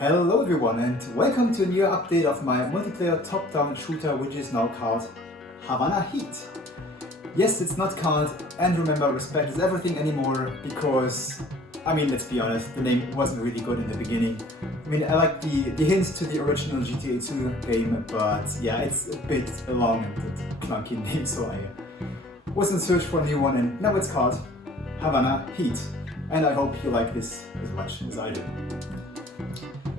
Hello everyone and welcome to a new update of my multiplayer top-down shooter, which is now called Havana Heat. Yes, it's not called And Remember Respect is Everything anymore because, let's be honest, the name wasn't really good in the beginning. I like the hints to the original GTA 2 game, but yeah, it's a bit long and clunky name, so I was in search for a new one and now it's called Havana Heat. And I hope you like this as much as I do.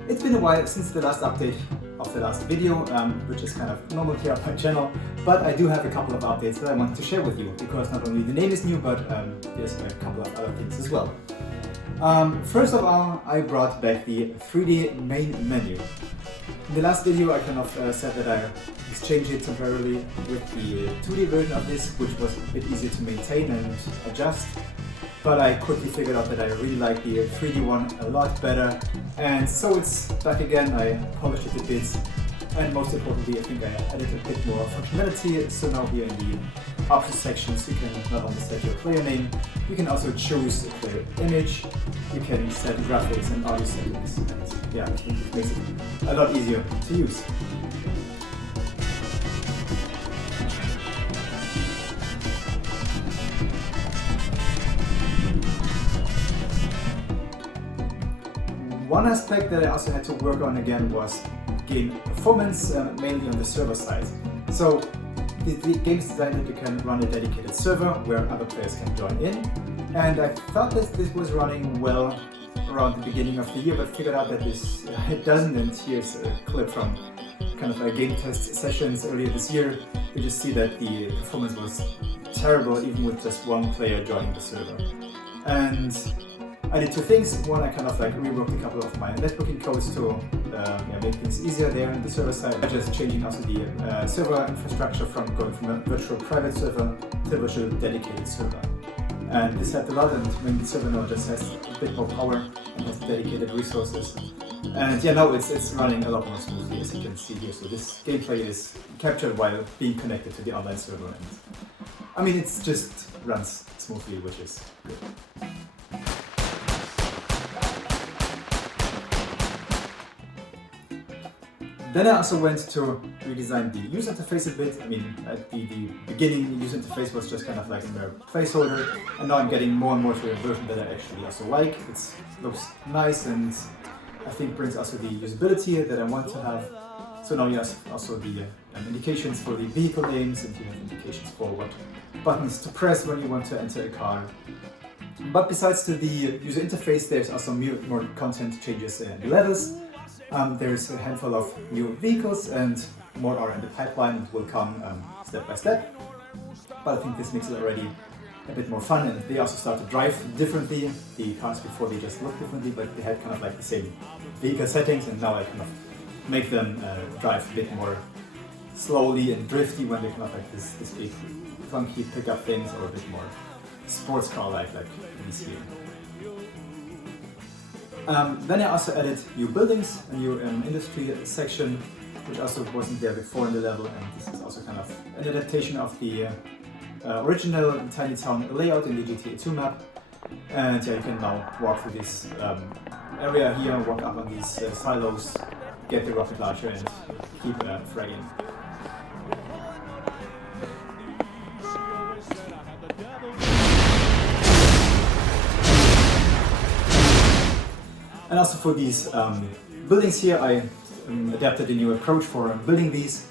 It's been a while since the last update of the last video, which is kind of normal here on my channel, but I do have a couple of updates that I wanted to share with you, because not only the name is new, but there's a couple of other things as well. First of all, I brought back the 3D main menu. In the last video I kind of said that I exchanged it temporarily with the 2D version of this, which was a bit easier to maintain and adjust. But I quickly figured out that I really like the 3D one a lot better, and so it's back again. I polished it a bit, and most importantly I think I added a bit more functionality. So now here in the options sections you can not only set your player name, you can also choose a player image, you can set graphics and audio settings, and yeah, I think it makes it a lot easier to use. One aspect that I also had to work on again was game performance, mainly on the server side. So the game is designed that you can run a dedicated server where other players can join in, and I thought that this was running well around the beginning of the year, but figured out that it doesn't, and here's a clip from kind of a game test sessions earlier this year. You just see that the performance was terrible even with just one player joining the server. And I did two things. One, I kind of reworked a couple of my networking codes to make things easier there on the server side. Just changing also the server infrastructure from going from a virtual private server to a virtual dedicated server. And this helped a lot, and when the server now just has a bit more power and has dedicated resources. And yeah, now it's running a lot more smoothly, as you can see here. So this gameplay is captured while being connected to the online server. And it just runs smoothly, which is good. Then I also went to redesign the user interface a bit. At the beginning, the user interface was just kind of like a mere placeholder, and now I'm getting more and more to a version that I actually also like. It looks nice and I think brings also the usability that I want to have. So now you have also the indications for the vehicle names, and you have indications for what buttons to press when you want to enter a car. But besides to the user interface, there's also more content changes in the levels. There's a handful of new vehicles and more are in the pipeline and will come step by step. But I think this makes it already a bit more fun, and they also start to drive differently. The cars before, they just look differently, but they had kind of like the same vehicle settings, and now I kind of make them drive a bit more slowly and drifty when they kind of like this big funky pickup things, or a bit more sports car like these here. Then I also added new buildings, a new industry section, which also wasn't there before in the level, and this is also kind of an adaptation of the original tiny town layout in the GTA 2 map. And yeah, you can now walk through this area here, walk up on these silos, get the rocket launcher and keep fragging. And also for these buildings here, I adapted a new approach for building these.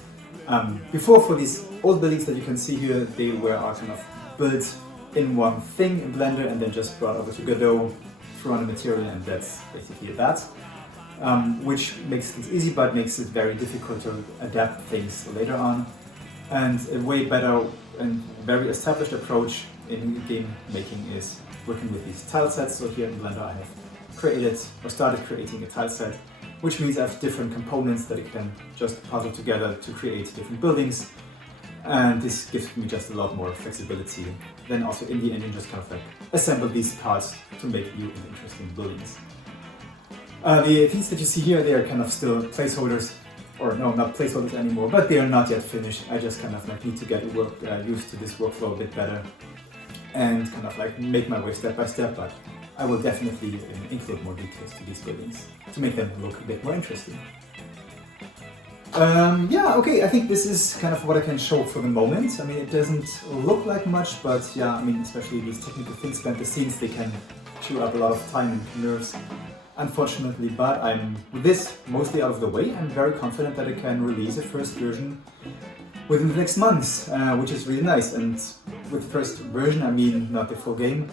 Before, for these old buildings that you can see here, they were kind of built in one thing in Blender and then just brought over to Godot, thrown on the material, and that's basically that. Which makes things easy, but makes it very difficult to adapt things later on. And a way better and very established approach in game making is working with these tile sets. So here in Blender I have started creating a tile set, which means I have different components that I can just puzzle together to create different buildings, and this gives me just a lot more flexibility. Then also in the engine just kind of like assemble these parts to make new and interesting buildings. The things that you see here, they are kind of still placeholders, or no, not placeholders anymore, but they are not yet finished. I just kind of like need to get used to this workflow a bit better and kind of like make my way step by step, but I will definitely include more details to these buildings to make them look a bit more interesting. Yeah, okay, I think this is kind of what I can show for the moment. I mean, it doesn't look like much, but yeah, I mean, especially these technical things behind the scenes, they can chew up a lot of time and nerves, unfortunately. But I'm, with this mostly out of the way, I'm very confident that I can release a first version within the next months, which is really nice. And with first version, I mean not the full game,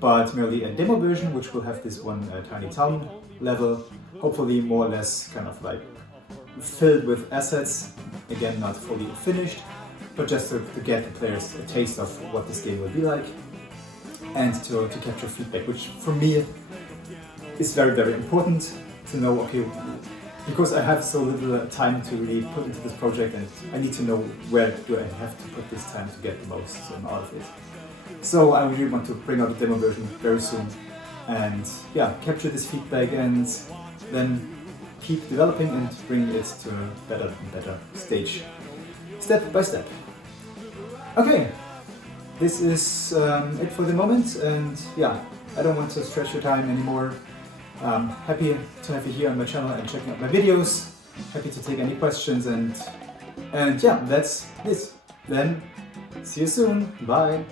but merely a demo version, which will have this one tiny town level, hopefully more or less kind of like filled with assets, again not fully finished, but just to get the players a taste of what this game will be like, and to capture feedback, which for me is very, very important to know, okay, because I have so little time to really put into this project, and I need to know where do I have to put this time to get the most out of it. So I really want to bring out a demo version very soon, and yeah, capture this feedback and then keep developing and bring it to a better and better stage, step by step. Okay, this is it for the moment, and yeah, I don't want to stretch your time anymore. Happy to have you here on my channel and checking out my videos. Happy to take any questions, and yeah, that's this. Then see you soon. Bye.